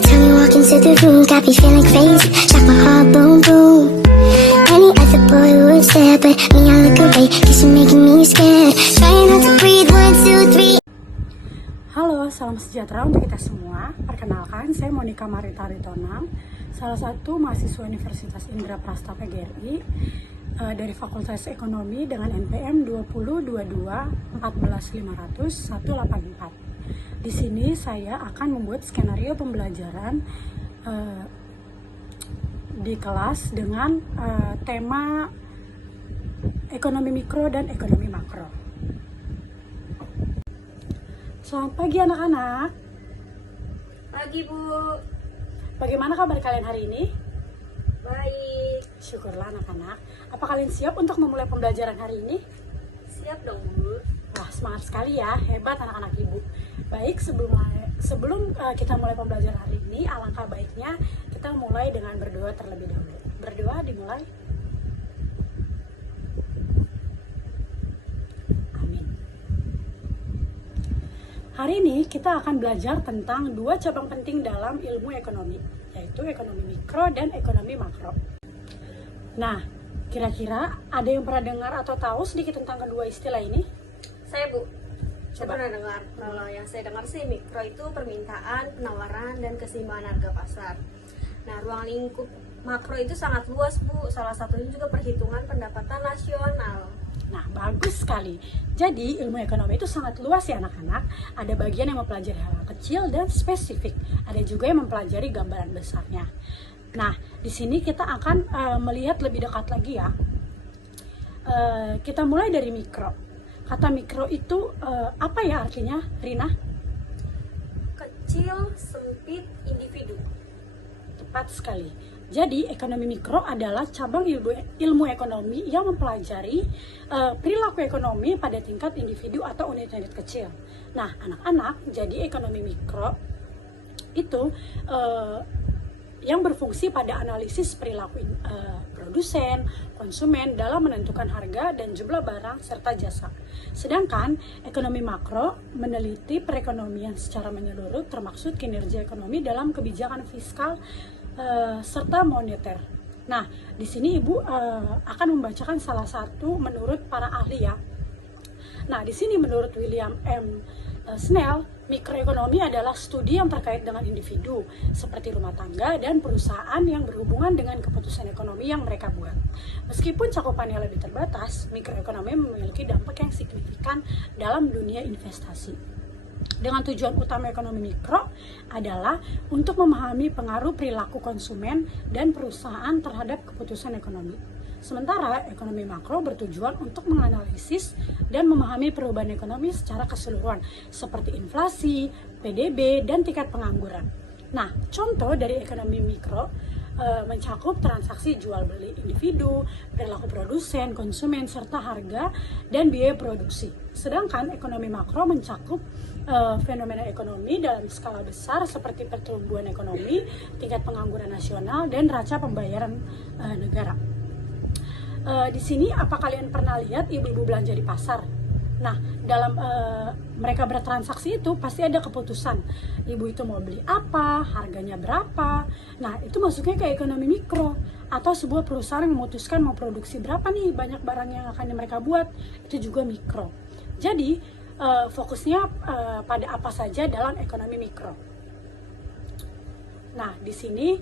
time you walk into the room, got me feeling crazy, like my heart boom boom. Any other boy would stare, but me I look away, cause you're making me scared. Trying not to breathe, 1, 2, 3. Halo, salam sejahtera untuk kita semua. Perkenalkan, saya Monica Marita Ritonang, salah satu mahasiswa Universitas Indra Prasta PGRI dari Fakultas Ekonomi dengan NPM 202214500-184. Di sini saya akan membuat skenario pembelajaran di kelas dengan tema ekonomi mikro dan ekonomi makro. Selamat pagi anak-anak. Pagi Bu. Bagaimana kabar kalian hari ini? Baik. Syukurlah anak-anak. Apa kalian siap untuk memulai pembelajaran hari ini? Siap dong Bu. Wah, semangat sekali ya, hebat anak-anak ibu. Baik, sebelum kita mulai pembelajaran hari ini, alangkah baiknya kita mulai dengan berdoa terlebih dahulu. Berdoa dimulai. Amin. Hari ini kita akan belajar tentang dua cabang penting dalam ilmu ekonomi, yaitu ekonomi mikro dan ekonomi makro. Nah, kira-kira ada yang pernah dengar atau tahu sedikit tentang kedua istilah ini? Saya Bu. Saya Coba. pernah dengar. Kalau yang saya dengar sih mikro itu permintaan, penawaran, dan keseimbangan harga pasar. Nah, ruang lingkup makro itu sangat luas Bu. Salah satunya juga perhitungan pendapatan nasional. Nah, bagus sekali. Jadi, ilmu ekonomi itu sangat luas ya anak-anak. Ada bagian yang mempelajari hal kecil dan spesifik. Ada juga yang mempelajari gambaran besarnya. Nah, di sini kita akan melihat lebih dekat lagi ya. Kita mulai dari mikro. Kata mikro itu apa ya artinya, Rina? Kecil, sempit, individu. Tepat sekali. Jadi, ekonomi mikro adalah cabang ilmu ekonomi yang mempelajari perilaku ekonomi pada tingkat individu atau unit-unit kecil. Nah, anak-anak, jadi ekonomi mikro itu yang berfungsi pada analisis perilaku produsen, konsumen dalam menentukan harga dan jumlah barang serta jasa. Sedangkan ekonomi makro meneliti perekonomian secara menyeluruh termaksud kinerja ekonomi dalam kebijakan fiskal serta moneter. Nah, di sini Ibu akan membacakan salah satu menurut para ahli ya. Nah, di sini menurut William M. Snell, mikroekonomi adalah studi yang terkait dengan individu seperti rumah tangga dan perusahaan yang berhubungan dengan keputusan ekonomi yang mereka buat. Meskipun cakupannya lebih terbatas, mikroekonomi memiliki dampak yang signifikan dalam dunia investasi. Dengan tujuan utama ekonomi mikro adalah untuk memahami pengaruh perilaku konsumen dan perusahaan terhadap keputusan ekonomi. Sementara ekonomi makro bertujuan untuk menganalisis dan memahami perubahan ekonomi secara keseluruhan seperti inflasi, PDB, dan tingkat pengangguran. Nah, contoh dari ekonomi mikro mencakup transaksi jual beli individu, perilaku produsen, konsumen, serta harga dan biaya produksi. Sedangkan ekonomi makro mencakup fenomena ekonomi dalam skala besar seperti pertumbuhan ekonomi, tingkat pengangguran nasional, dan raca pembayaran negara. Di sini apa kalian pernah lihat ibu-ibu belanja di pasar? Nah, dalam mereka bertransaksi itu pasti ada keputusan. Ibu itu mau beli apa, harganya berapa. Nah, itu masuknya ke ekonomi mikro. Atau sebuah perusahaan yang memutuskan mau produksi berapa nih banyak barang yang akan mereka buat. Itu juga mikro. Jadi, fokusnya pada apa saja dalam ekonomi mikro. Nah, di sini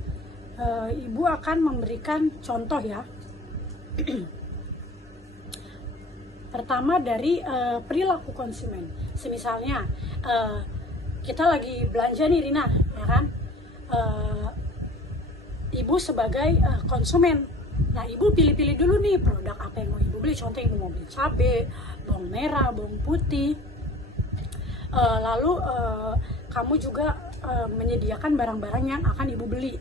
Ibu akan memberikan contoh ya. Pertama dari perilaku konsumen. Semisalnya kita lagi belanja nih Rina, ya kan? Ibu sebagai konsumen. Nah, Ibu pilih-pilih dulu nih produk apa yang mau Ibu beli. Contoh Ibu mau beli cabai, bawang merah, bawang putih. Lalu kamu juga menyediakan barang-barang yang akan Ibu beli.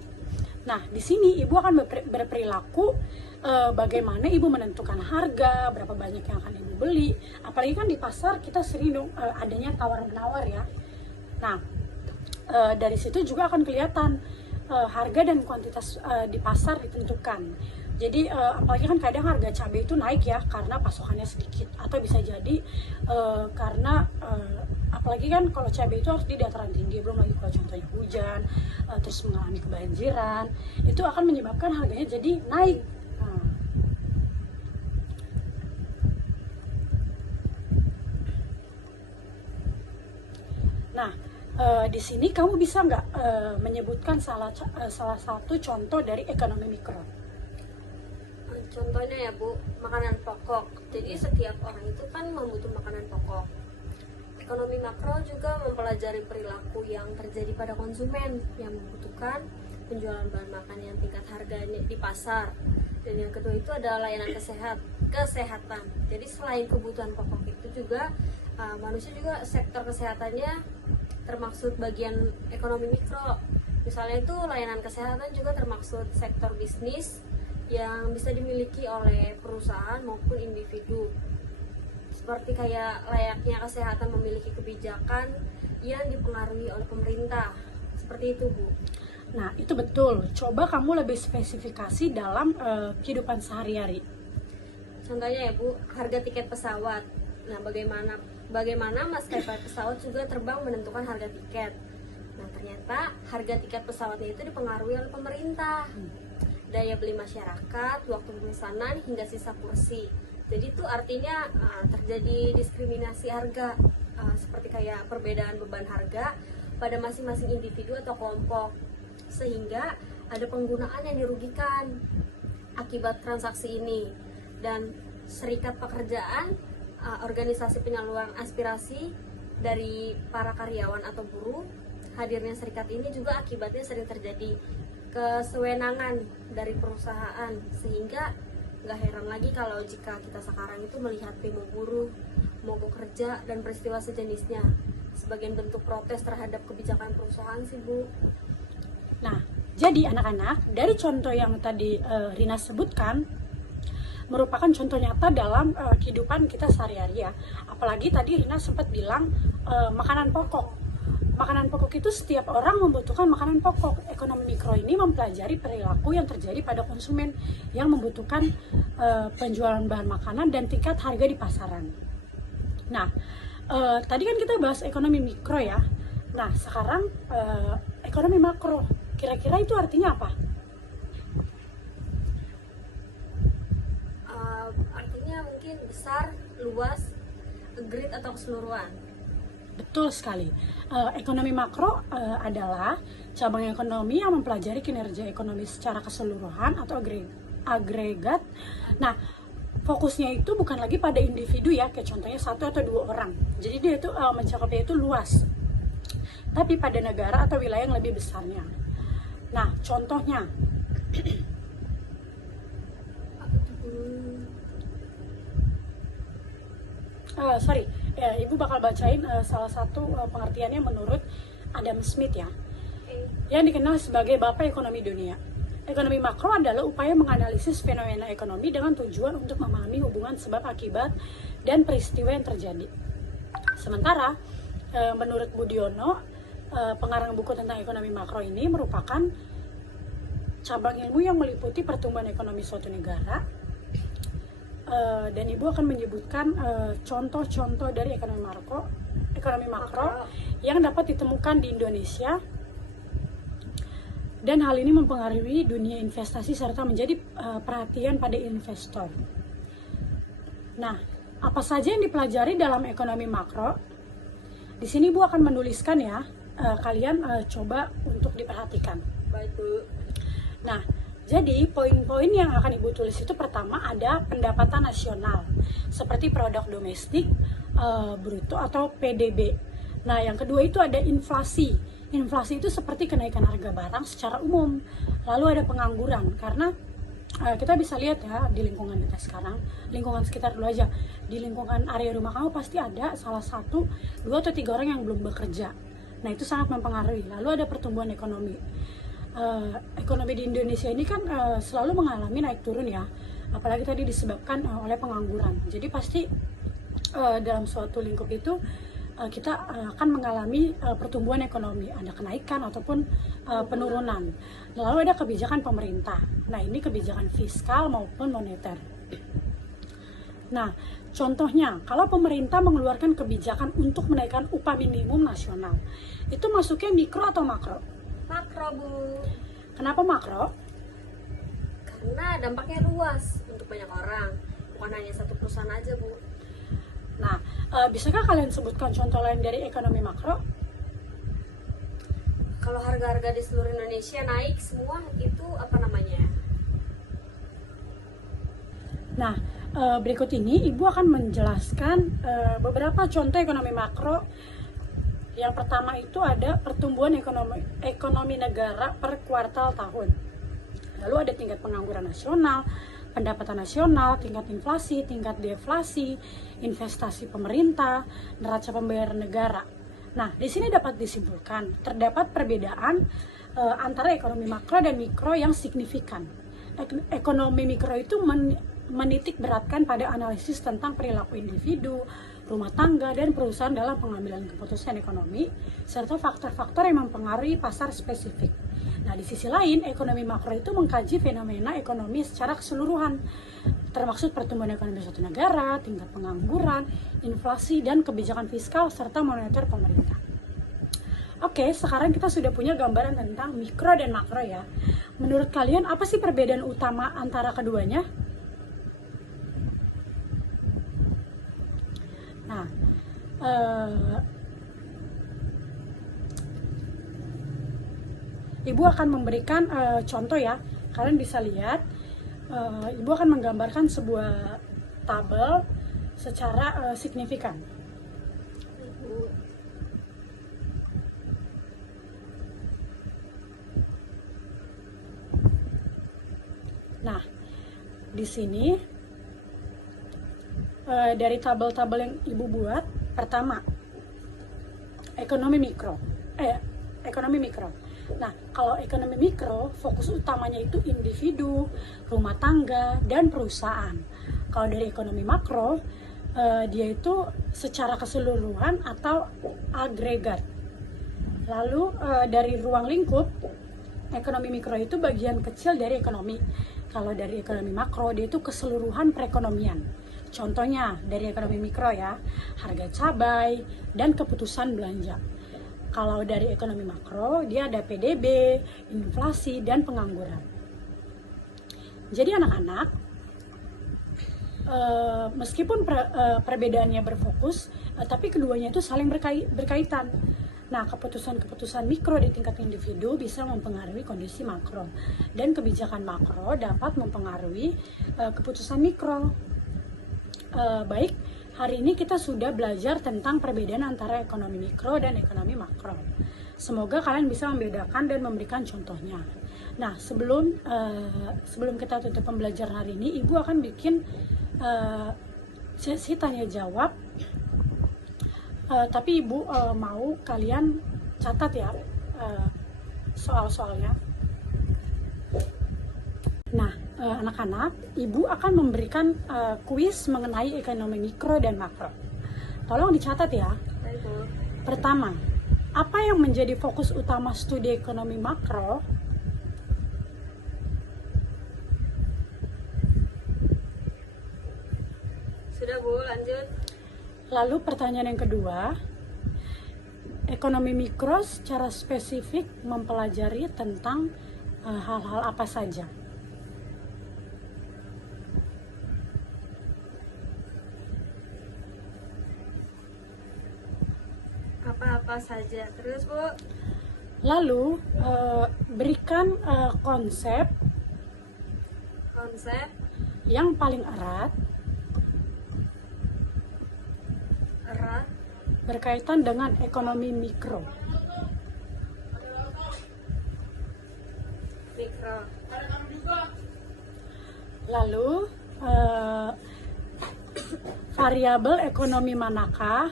Nah, di sini Ibu akan berperilaku bagaimana Ibu menentukan harga, berapa banyak yang akan Ibu beli. Apalagi kan di pasar kita sering adanya tawar-menawar ya. Nah, dari situ juga akan kelihatan harga dan kuantitas di pasar ditentukan. Jadi apalagi kan kadang harga cabai itu naik ya karena pasokannya sedikit, atau bisa jadi karena apalagi kan kalau cabai itu harus di dataran tinggi, belum lagi kalau contohnya hujan, terus mengalami kebanjiran, itu akan menyebabkan harganya jadi naik. Nah, di sini kamu bisa nggak menyebutkan salah satu contoh dari ekonomi mikro? Contohnya ya Bu, makanan pokok. Jadi setiap orang itu kan membutuhkan makanan pokok. Ekonomi makro juga mempelajari perilaku yang terjadi pada konsumen yang membutuhkan penjualan bahan makan yang tingkat harganya di pasar. Dan yang kedua itu adalah layanan kesehatan. Jadi selain kebutuhan pokok itu juga manusia juga sektor kesehatannya termaksud bagian ekonomi mikro. Misalnya itu layanan kesehatan juga termaksud sektor bisnis yang bisa dimiliki oleh perusahaan maupun individu. Seperti kayak layaknya kesehatan memiliki kebijakan yang dipengaruhi oleh pemerintah. Seperti itu, Bu. Nah, itu betul. Coba kamu lebih spesifikasi dalam kehidupan sehari-hari. Contohnya ya, Bu, harga tiket pesawat. Nah, bagaimana maskapai pesawat juga terbang menentukan harga tiket. Nah, ternyata harga tiket pesawatnya itu dipengaruhi oleh pemerintah. Daya beli masyarakat, waktu pemesanan, hingga sisa kursi. Jadi itu artinya terjadi diskriminasi harga, seperti kayak perbedaan beban harga pada masing-masing individu atau kelompok, sehingga ada penggunaan yang dirugikan akibat transaksi ini. Dan serikat pekerjaan, organisasi penyaluran aspirasi dari para karyawan atau buruh, hadirnya serikat ini juga akibatnya sering terjadi kesewenangan dari perusahaan, sehingga nggak heran lagi kalau jika kita sekarang itu melihat demo buruh, mogok kerja, dan peristiwa sejenisnya sebagian bentuk protes terhadap kebijakan perusahaan sih, Bu. Nah, jadi anak-anak, dari contoh yang tadi Rina sebutkan merupakan contoh nyata dalam kehidupan kita sehari-hari ya. Apalagi tadi Rina sempat bilang makanan pokok. Makanan pokok itu setiap orang membutuhkan makanan pokok. Ekonomi mikro ini mempelajari perilaku yang terjadi pada konsumen yang membutuhkan penjualan bahan makanan dan tingkat harga di pasaran. Nah, tadi kan kita bahas ekonomi mikro ya. Nah, sekarang ekonomi makro. Kira-kira itu artinya apa? Artinya mungkin besar, luas, grid atau keseluruhan. Betul sekali. Ekonomi makro adalah cabang ekonomi yang mempelajari kinerja ekonomi secara keseluruhan atau agregat. Nah, fokusnya itu bukan lagi pada individu ya, kayak contohnya 1 atau 2 orang. Jadi dia itu mencakupnya itu luas. Tapi pada negara atau wilayah yang lebih besarnya. Nah, contohnya Ibu bakal bacain salah satu pengertiannya menurut Adam Smith ya, yang dikenal sebagai Bapak Ekonomi Dunia. Ekonomi makro adalah upaya menganalisis fenomena ekonomi dengan tujuan untuk memahami hubungan sebab akibat dan peristiwa yang terjadi. Sementara menurut Budiono, pengarang buku tentang ekonomi makro ini merupakan cabang ilmu yang meliputi pertumbuhan ekonomi suatu negara. Dan Ibu akan menyebutkan contoh-contoh dari ekonomi makro yang dapat ditemukan di Indonesia, dan hal ini mempengaruhi dunia investasi serta menjadi perhatian pada investor. Nah, apa saja yang dipelajari dalam ekonomi makro? Di sini Ibu akan menuliskan ya, kalian coba untuk diperhatikan. Baik, Bu. Nah, jadi poin-poin yang akan Ibu tulis itu pertama ada pendapatan nasional seperti produk domestik bruto atau PDB. Nah, yang kedua itu ada inflasi. Inflasi itu seperti kenaikan harga barang secara umum. Lalu ada pengangguran, karena kita bisa lihat ya di lingkungan kita sekarang, lingkungan sekitar dulu aja, di lingkungan area rumah kamu pasti ada salah 1, 2 atau 3 orang yang belum bekerja. Nah, itu sangat mempengaruhi. Lalu ada pertumbuhan ekonomi. Ekonomi di Indonesia ini kan selalu mengalami naik turun ya, apalagi tadi disebabkan oleh pengangguran. Jadi pasti dalam suatu lingkup itu kita akan mengalami pertumbuhan ekonomi, ada kenaikan ataupun penurunan. Lalu ada kebijakan pemerintah. Nah, ini kebijakan fiskal maupun moneter. Nah, contohnya kalau pemerintah mengeluarkan kebijakan untuk menaikkan upah minimum nasional, itu masuknya mikro atau makro? makro, Bu. Kenapa makro? Karena dampaknya luas untuk banyak orang, bukan hanya satu perusahaan aja, Bu. Nah, bisakah kalian sebutkan contoh lain dari ekonomi makro? Kalau harga-harga di seluruh Indonesia naik semua, itu apa namanya? Nah, berikut ini Ibu akan menjelaskan beberapa contoh ekonomi makro. Yang pertama itu ada pertumbuhan ekonomi negara per kuartal tahun. Lalu ada tingkat pengangguran nasional, pendapatan nasional, tingkat inflasi, tingkat deflasi, investasi pemerintah, neraca pembayaran negara. Nah, di sini dapat disimpulkan terdapat perbedaan antara ekonomi makro dan mikro yang signifikan. Ekonomi mikro itu menitik beratkan pada analisis tentang perilaku individu, rumah tangga, dan perusahaan dalam pengambilan keputusan ekonomi, serta faktor-faktor yang mempengaruhi pasar spesifik. Nah, di sisi lain, ekonomi makro itu mengkaji fenomena ekonomi secara keseluruhan, termasuk pertumbuhan ekonomi suatu negara, tingkat pengangguran, inflasi, dan kebijakan fiskal, serta moneter pemerintah. Oke, sekarang kita sudah punya gambaran tentang mikro dan makro ya. Menurut kalian, apa sih perbedaan utama antara keduanya? Nah, Ibu akan memberikan contoh ya. Kalian bisa lihat, Ibu akan menggambarkan sebuah tabel secara signifikan. Nah, di sini dari tabel-tabel yang Ibu buat, pertama ekonomi mikro. Nah, kalau ekonomi mikro, fokus utamanya itu individu, rumah tangga, dan perusahaan. Kalau dari ekonomi makro, dia itu secara keseluruhan atau agregat. Lalu dari ruang lingkup, ekonomi mikro itu bagian kecil dari ekonomi. Kalau dari ekonomi makro, dia itu keseluruhan perekonomian. Contohnya dari ekonomi mikro ya, harga cabai dan keputusan belanja. Kalau dari ekonomi makro, dia ada PDB, inflasi, dan pengangguran. Jadi anak-anak, meskipun perbedaannya berfokus, tapi keduanya itu saling berkaitan. Nah, keputusan-keputusan mikro di tingkat individu bisa mempengaruhi kondisi makro, dan kebijakan makro dapat mempengaruhi keputusan mikro. Baik, hari ini kita sudah belajar tentang perbedaan antara ekonomi mikro dan ekonomi makro. Semoga kalian bisa membedakan dan memberikan contohnya. Nah, sebelum kita tutup pembelajaran hari ini, Ibu akan bikin sesi tanya jawab. Tapi Ibu mau kalian catat ya soal-soalnya. Nah, anak-anak, Ibu akan memberikan kuis mengenai ekonomi mikro dan makro. Tolong dicatat ya. Pertama, apa yang menjadi fokus utama studi ekonomi makro? Sudah, Bu, lanjut. Lalu pertanyaan yang kedua, ekonomi mikro secara spesifik mempelajari tentang hal-hal apa saja? Apa-apa saja. Terus, Bu? Lalu berikan konsep yang paling erat berkaitan dengan ekonomi mikro. Lalu variabel ekonomi manakah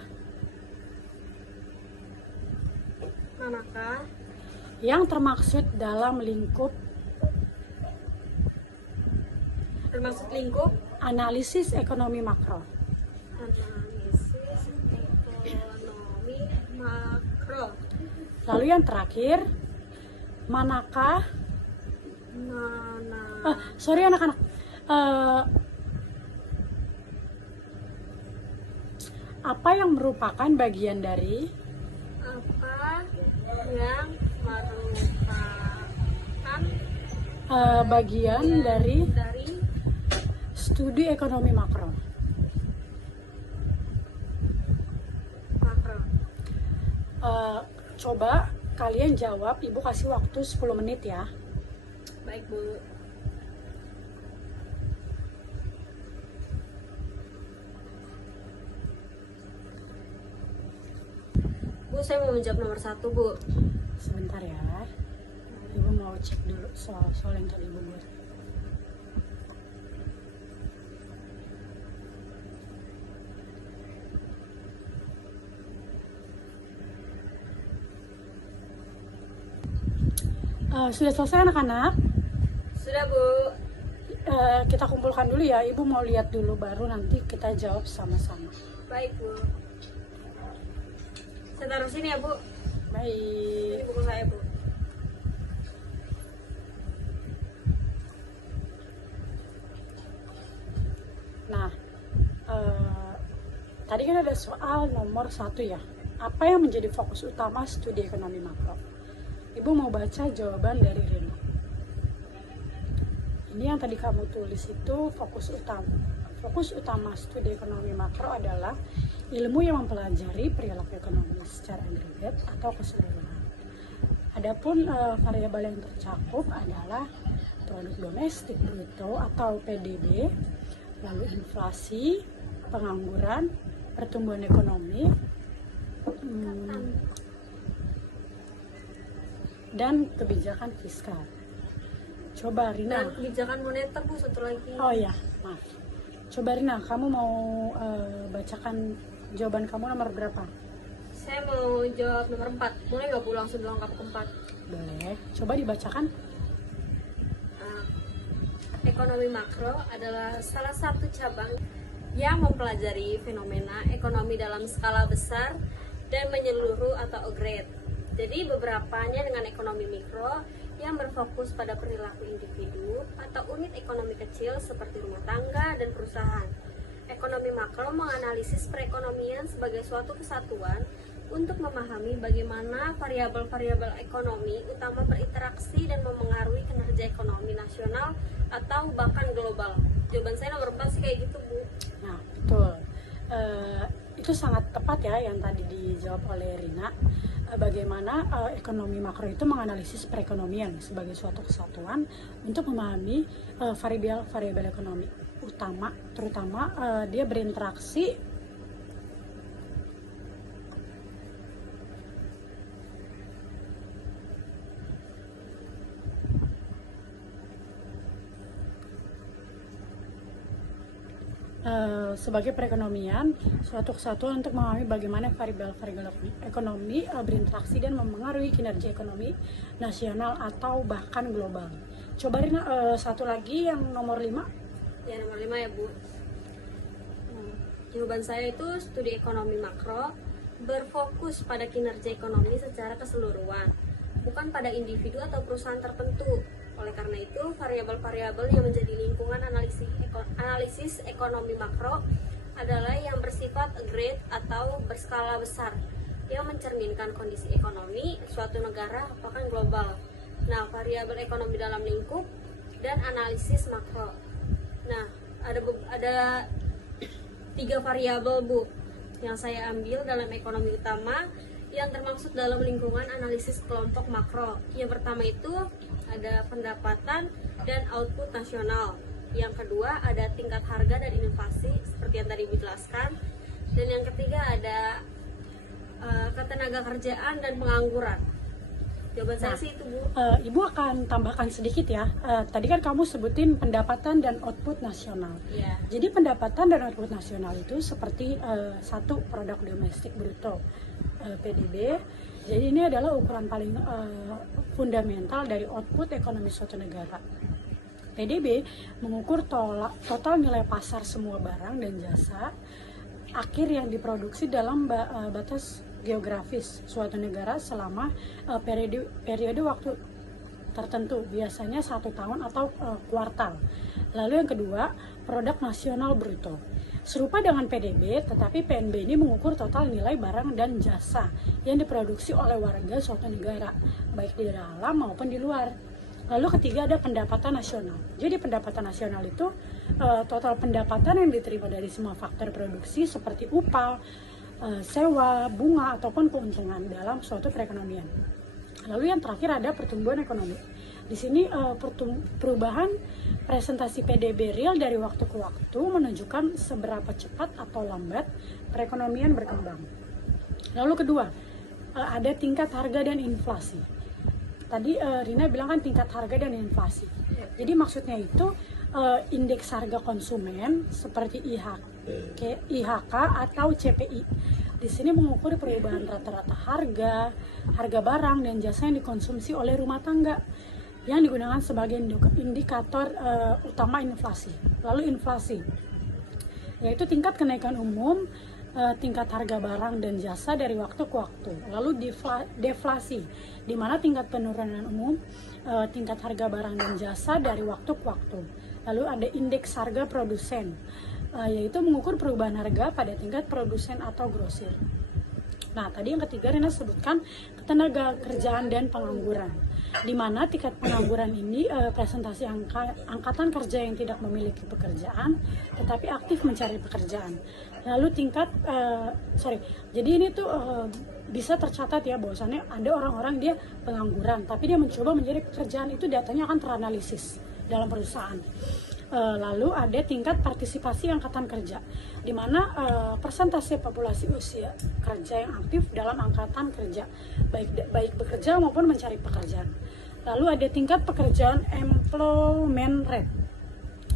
yang termaksud dalam lingkup analisis ekonomi makro? Lalu yang terakhir, manakah sorry anak-anak, apa yang merupakan bagian dari apa yang merupakan bagian dari dari studi ekonomi makro. makro. Coba kalian jawab, Ibu kasih waktu 10 menit ya. Baik, Bu. Bu, saya mau menjawab nomor 1, Bu. Sebentar ya, Ibu mau cek dulu soal yang tadi Ibu buat. Sudah selesai anak-anak? Sudah, Bu. Kita kumpulkan dulu ya, Ibu mau lihat dulu baru nanti kita jawab sama-sama. Baik, Bu. Saya taruh sini ya, Bu. Baik. Ini buku saya, Bu. Nah, tadi kan ada soal nomor 1 ya. Apa yang menjadi fokus utama studi ekonomi makro? Ibu mau baca jawaban dari Rina. Ini yang tadi kamu tulis itu fokus utama. Fokus utama studi ekonomi makro adalah ilmu yang mempelajari perilaku ekonomi secara agregat atau keseluruhan. Adapun variabel yang tercakup adalah produk domestik bruto atau PDB, lalu inflasi, pengangguran, pertumbuhan ekonomi, dan kebijakan fiskal. Coba Rina. Dan kebijakan moneter, Bu, satu lagi. Oh ya, maaf. Coba Rina, kamu mau bacakan jawaban kamu nomor berapa? Saya mau jawab nomor 4. Boleh nggak, Bu, langsung dilengkap ke 4? Boleh. Coba dibacakan. Ekonomi makro adalah salah satu cabang yang mempelajari fenomena ekonomi dalam skala besar dan menyeluruh atau agregat. Jadi beberapanya dengan ekonomi mikro yang berfokus pada perilaku individu atau unit ekonomi kecil seperti rumah tangga dan perusahaan. Ekonomi makro menganalisis perekonomian sebagai suatu kesatuan untuk memahami bagaimana variabel-variabel ekonomi utama berinteraksi dan memengaruhi kinerja ekonomi nasional atau bahkan global. Jawaban saya nomor 4 sih kayak gitu, Bu. Nah, betul. Itu sangat tepat ya yang tadi dijawab oleh Rina. Bagaimana ekonomi makro itu menganalisis perekonomian sebagai suatu kesatuan untuk memahami variabel-variabel ekonomi utama, terutama dia berinteraksi sebagai perekonomian suatu kesatuan untuk memahami bagaimana variabel-variabel ekonomi berinteraksi dan memengaruhi kinerja ekonomi nasional atau bahkan global. Coba Rina, satu lagi yang nomor 5. Ya, nomor 5 ya, Bu. Jawaban saya itu studi ekonomi makro berfokus pada kinerja ekonomi secara keseluruhan, bukan pada individu atau perusahaan tertentu. Oleh karena itu, variabel-variabel yang menjadi lingkungan analisis ekonomi makro adalah yang bersifat agregat atau berskala besar, yang mencerminkan kondisi ekonomi suatu negara bahkan global. Nah, variabel ekonomi dalam lingkup dan analisis makro. Nah, ada 3 variabel, Bu, yang saya ambil dalam ekonomi utama yang termaksud dalam lingkungan analisis kelompok makro. Yang pertama itu ada pendapatan dan output nasional. Yang kedua ada tingkat harga dan inovasi seperti yang tadi Ibu jelaskan. Dan yang ketiga ada ketenaga kerjaan dan pengangguran. Jawaban saya sih itu, Bu. Ibu akan tambahkan sedikit ya. Tadi kan kamu sebutin pendapatan dan output nasional. Ya. Jadi pendapatan dan output nasional itu seperti satu produk domestik bruto PDB. Jadi ini adalah ukuran paling fundamental dari output ekonomi suatu negara. PDB mengukur total nilai pasar semua barang dan jasa akhir yang diproduksi dalam batas geografis suatu negara selama periode waktu tertentu, biasanya 1 tahun atau kuartal. Lalu yang kedua, produk nasional bruto. Serupa dengan PDB, tetapi PNB ini mengukur total nilai barang dan jasa yang diproduksi oleh warga suatu negara, baik di dalam maupun di luar. Lalu ketiga ada pendapatan nasional. Jadi pendapatan nasional itu total pendapatan yang diterima dari semua faktor produksi seperti upah, sewa, bunga, ataupun keuntungan dalam suatu perekonomian. Lalu yang terakhir ada pertumbuhan ekonomi. Di sini perubahan presentasi PDB real dari waktu ke waktu menunjukkan seberapa cepat atau lambat perekonomian berkembang. Lalu kedua, ada tingkat harga dan inflasi. Tadi Rina bilang kan tingkat harga dan inflasi. Jadi maksudnya itu indeks harga konsumen seperti IHK atau CPI. Di sini mengukur perubahan rata-rata harga barang dan jasa yang dikonsumsi oleh rumah tangga yang digunakan sebagai indikator utama inflasi. Lalu inflasi, yaitu tingkat kenaikan umum tingkat harga barang dan jasa dari waktu ke waktu. Lalu deflasi, di mana tingkat penurunan umum tingkat harga barang dan jasa dari waktu ke waktu. Lalu ada indeks harga produsen, yaitu mengukur perubahan harga pada tingkat produsen atau grosir. Nah, tadi yang ketiga Rina sebutkan ketenaga kerjaan dan pengangguran, di mana tingkat pengangguran ini presentasi angkatan kerja yang tidak memiliki pekerjaan tetapi aktif mencari pekerjaan. Lalu jadi ini tuh bisa tercatat ya bahwasannya ada orang-orang dia pengangguran tapi dia mencoba mencari pekerjaan, itu datanya akan teranalisis dalam perusahaan. Lalu ada tingkat partisipasi angkatan kerja, di mana persentase populasi usia kerja yang aktif dalam angkatan kerja, baik bekerja maupun mencari pekerjaan. Lalu ada tingkat pekerjaan employment rate,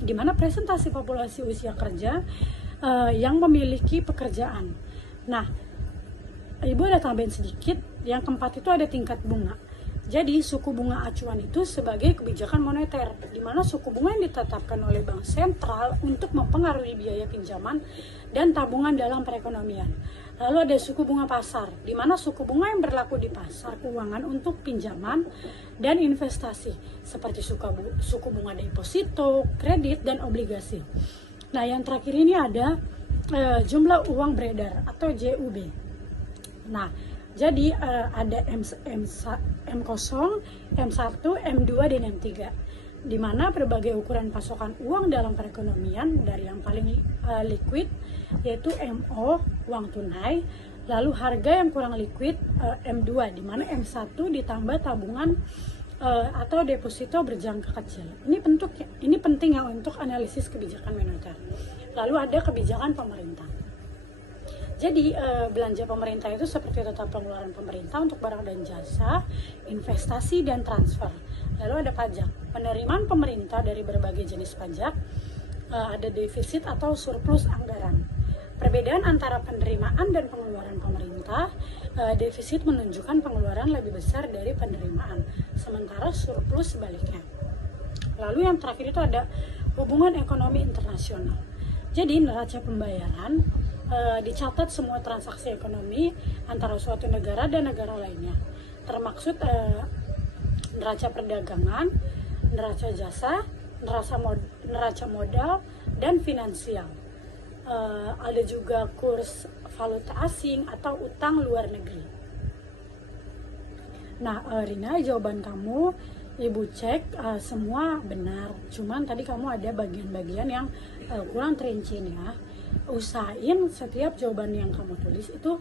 di mana presentasi populasi usia kerja yang memiliki pekerjaan. Nah, Ibu ada tambahin sedikit, yang keempat itu ada tingkat bunga. Jadi suku bunga acuan itu sebagai kebijakan moneter, di mana suku bunga yang ditetapkan oleh bank sentral untuk mempengaruhi biaya pinjaman dan tabungan dalam perekonomian. Lalu ada suku bunga pasar, di mana suku bunga yang berlaku di pasar keuangan untuk pinjaman dan investasi, seperti suku bunga deposito, kredit, dan obligasi. Nah, yang terakhir ini ada jumlah uang beredar atau JUB. Nah, jadi ada M0, M1, M2, dan M3, di mana berbagai ukuran pasokan uang dalam perekonomian dari yang paling liquid yaitu MO, uang tunai, lalu harga yang kurang liquid M2, di mana M1 ditambah tabungan atau deposito berjangka kecil. Ini penting ya untuk analisis kebijakan moneter. Lalu ada kebijakan pemerintah. Jadi belanja pemerintah itu seperti total pengeluaran pemerintah untuk barang dan jasa, investasi dan transfer. Lalu ada pajak, penerimaan pemerintah dari berbagai jenis pajak, ada defisit atau surplus anggaran. Perbedaan antara penerimaan dan pengeluaran pemerintah, defisit menunjukkan pengeluaran lebih besar dari penerimaan, sementara surplus sebaliknya. Lalu yang terakhir itu ada hubungan ekonomi internasional. Jadi neraca pembayaran dicatat semua transaksi ekonomi antara suatu negara dan negara lainnya, termaksud neraca perdagangan, neraca jasa, neraca modal, dan finansial. Ada juga kurs valuta asing atau utang luar negeri. Nah, Rina, jawaban kamu Ibu cek semua benar, cuman tadi kamu ada bagian-bagian yang kurang terinci nih ya. Usahain setiap jawaban yang kamu tulis itu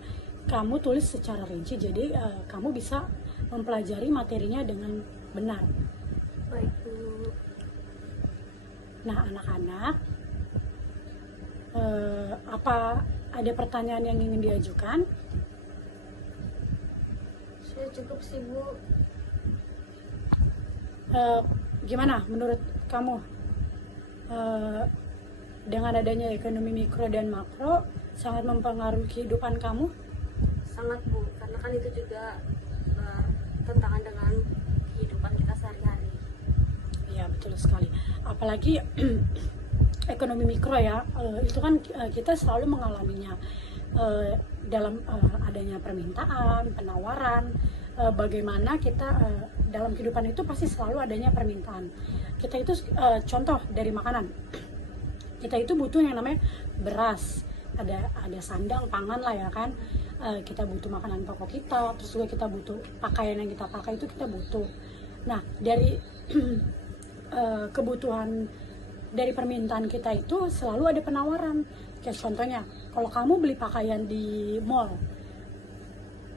kamu tulis secara rinci, jadi kamu bisa mempelajari materinya dengan benar. Baik, Bu. Nah, anak-anak, apa ada pertanyaan yang ingin diajukan? Sudah cukup sih, Bu. Gimana menurut kamu? Dengan adanya ekonomi mikro dan makro sangat mempengaruhi kehidupan kamu? Sangat, Bu, karena kan itu juga bertentangan dengan kehidupan kita sehari-hari. Iya, betul sekali. Apalagi ekonomi mikro ya, itu kan kita selalu mengalaminya dalam adanya permintaan, penawaran, bagaimana kita dalam kehidupan itu pasti selalu adanya permintaan. Kita itu contoh dari makanan. Kita itu butuh yang namanya beras, ada sandang, pangan lah ya kan. Kita butuh makanan pokok kita, terus juga kita butuh pakaian yang kita pakai itu kita butuh. Nah, dari kebutuhan dari permintaan kita itu selalu ada penawaran. Kayak contohnya, kalau kamu beli pakaian di mall,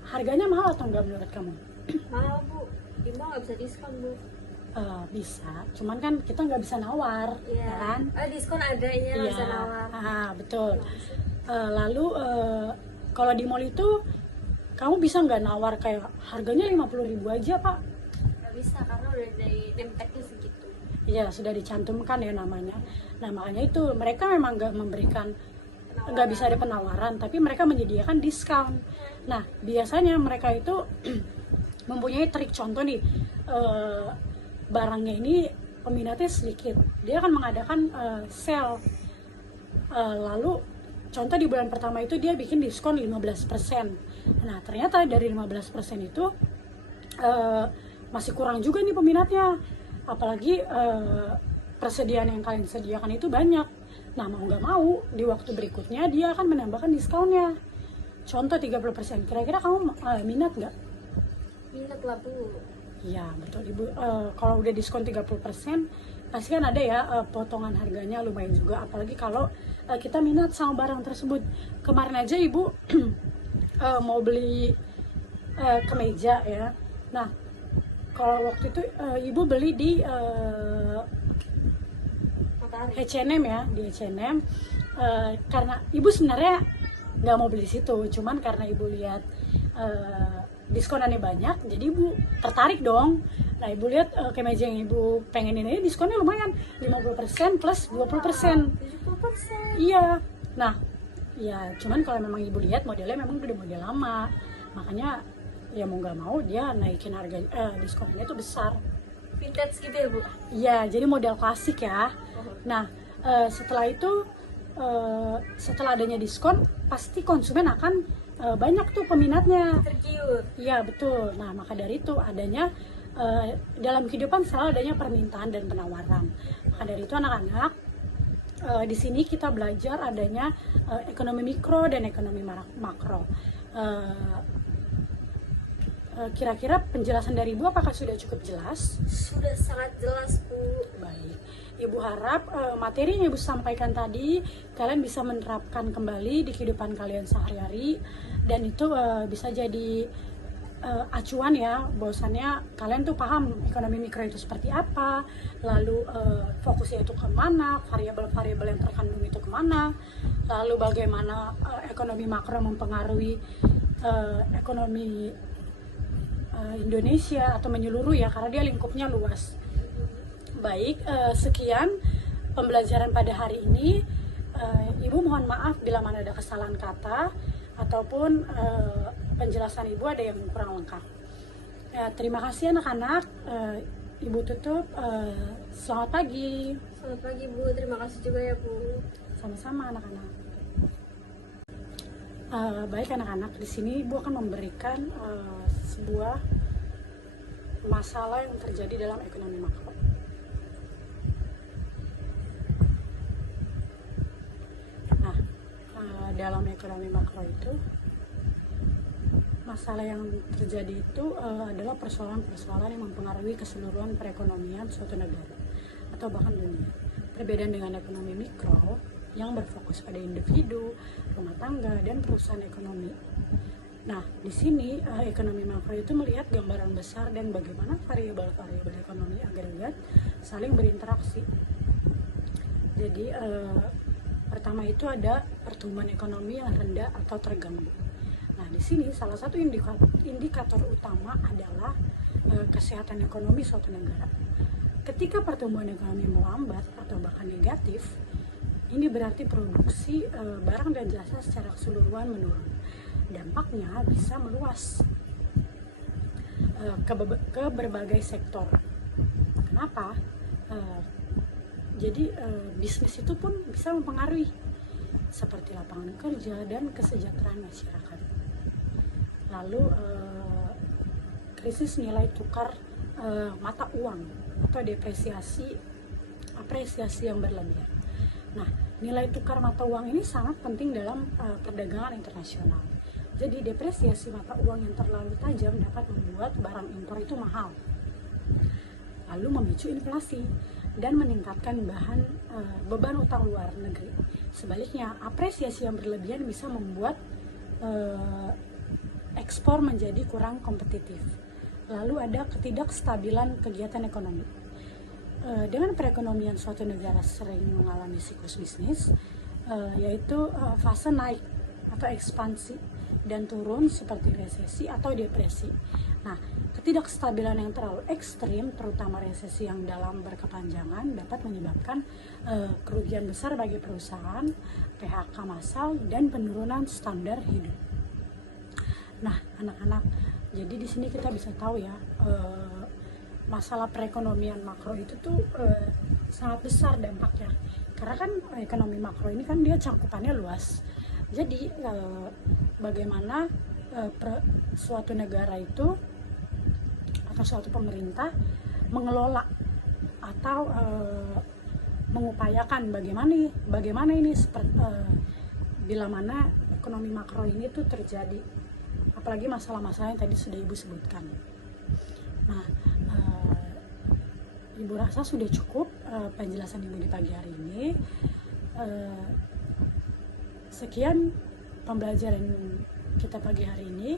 harganya mahal atau enggak menurut kamu? Mahal bu, di mall nggak bisa diskon bu. Bisa, cuman kan kita nggak bisa nawar, Iya. ya kan? Diskon adanya nggak bisa nawar. Betul. Lalu kalau di mall itu kamu bisa nggak nawar kayak harganya 50.000 aja pak? Nggak bisa karena udah dari name tag-nya segitu. Iya, sudah dicantumkan ya namanya. Nah makanya itu mereka memang nggak memberikan, nggak bisa ada penawaran, tapi mereka menyediakan diskon. Nah biasanya mereka itu mempunyai trik. Contoh nih, barangnya ini peminatnya sedikit, dia akan mengadakan sale. Lalu contoh di bulan pertama itu dia bikin diskon 15%. Nah ternyata dari 15% itu masih kurang juga nih peminatnya, apalagi persediaan yang kalian sediakan itu banyak. Nah mau nggak mau di waktu berikutnya dia akan menambahkan diskonnya, contoh 30%. Kira-kira kamu minat nggak? Minat lah bu. Iya betul ibu. Kalau udah diskon 30% pasti kan ada ya potongan harganya lumayan juga, apalagi kalau kita minat sama barang tersebut. Kemarin aja ibu mau beli kemeja ya. Nah kalau waktu itu ibu beli di Matahari. H&M ya, di H&M. Karena ibu sebenarnya nggak mau beli situ, cuman karena ibu lihat diskonannya banyak, jadi ibu tertarik dong. Nah ibu lihat kemeja yang ibu pengenin ini diskonnya lumayan, 50% plus 20%. 70%. Iya. Nah ya cuman kalau memang ibu lihat modelnya memang udah model lama, makanya ya mau nggak mau dia naikin harga, diskonnya itu besar. Vintage gitu ya bu. Iya, jadi model klasik ya. Nah setelah itu setelah adanya diskon pasti konsumen akan banyak tuh peminatnya. Tergiur. Iya betul. Nah maka dari itu adanya dalam kehidupan selalu adanya permintaan dan penawaran. Maka dari itu anak-anak di sini kita belajar adanya ekonomi mikro dan ekonomi makro. Kira-kira penjelasan dari Ibu apakah sudah cukup jelas? Sudah sangat jelas bu. Baik, Ibu harap materi yang Ibu sampaikan tadi kalian bisa menerapkan kembali di kehidupan kalian sehari-hari, dan itu bisa jadi acuan ya, bahwasannya kalian tuh paham ekonomi mikro itu seperti apa, lalu fokusnya itu kemana, variabel-variabel yang terkandung itu kemana, lalu bagaimana ekonomi makro mempengaruhi ekonomi Indonesia atau menyeluruh ya, karena dia lingkupnya luas. Baik, sekian pembelajaran pada hari ini. Ibu mohon maaf bila mana ada kesalahan kata ataupun penjelasan Ibu ada yang kurang lengkap. Terima kasih anak-anak. Ibu tutup. Selamat pagi. Selamat pagi bu, terima kasih juga ya bu. Sama-sama anak-anak. Baik anak-anak, di sini Ibu akan memberikan sebuah masalah yang terjadi dalam ekonomi makro. Nah, dalam ekonomi makro itu masalah yang terjadi itu adalah persoalan-persoalan yang mempengaruhi keseluruhan perekonomian suatu negara atau bahkan dunia. Perbedaan dengan ekonomi mikro yang berfokus pada individu, rumah tangga, dan perusahaan ekonomi. Nah, di sini ekonomi makro itu melihat gambaran besar dan bagaimana variabel-variabel ekonomi agregat saling berinteraksi. Jadi, pertama itu ada pertumbuhan ekonomi yang rendah atau terganggu. Nah, di sini salah satu indikator utama adalah kesehatan ekonomi suatu negara. Ketika pertumbuhan ekonomi melambat atau bahkan negatif, ini berarti produksi barang dan jasa secara keseluruhan menurun. Dampaknya bisa meluas ke berbagai sektor. Kenapa? Jadi bisnis itu pun bisa mempengaruhi seperti lapangan kerja dan kesejahteraan masyarakat. Lalu krisis nilai tukar mata uang atau apresiasi yang berlebihan. Nah, nilai tukar mata uang ini sangat penting dalam perdagangan internasional. Jadi depresiasi mata uang yang terlalu tajam dapat membuat barang impor itu mahal. lalu memicu inflasi dan meningkatkan beban utang luar negeri. Sebaliknya, apresiasi yang berlebihan bisa membuat ekspor menjadi kurang kompetitif. Lalu ada ketidakstabilan kegiatan ekonomi. Dengan perekonomian suatu negara sering mengalami siklus bisnis, yaitu fase naik atau ekspansi dan turun seperti resesi atau depresi. Nah, ketidakstabilan yang terlalu ekstrim, terutama resesi yang dalam berkepanjangan, dapat menyebabkan kerugian besar bagi perusahaan, PHK massal, dan penurunan standar hidup. Nah, anak-anak, jadi di sini kita bisa tahu ya, masalah perekonomian makro itu tuh sangat besar dampaknya. Karena kan ekonomi makro ini kan dia cakupannya luas. Jadi bagaimana suatu negara itu atau suatu pemerintah mengelola atau mengupayakan bagaimana ini bila mana ekonomi makro ini tuh terjadi, apalagi masalah-masalah yang tadi sudah Ibu sebutkan. Nah, Ibu rasa sudah cukup penjelasan Ibu di pagi hari ini. Sekian pembelajaran kita pagi hari ini.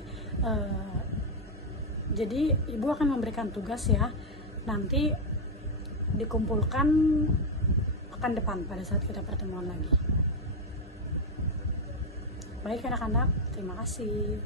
Jadi Ibu akan memberikan tugas ya, nanti dikumpulkan pekan depan pada saat kita pertemuan lagi. Baik anak-anak, terima kasih.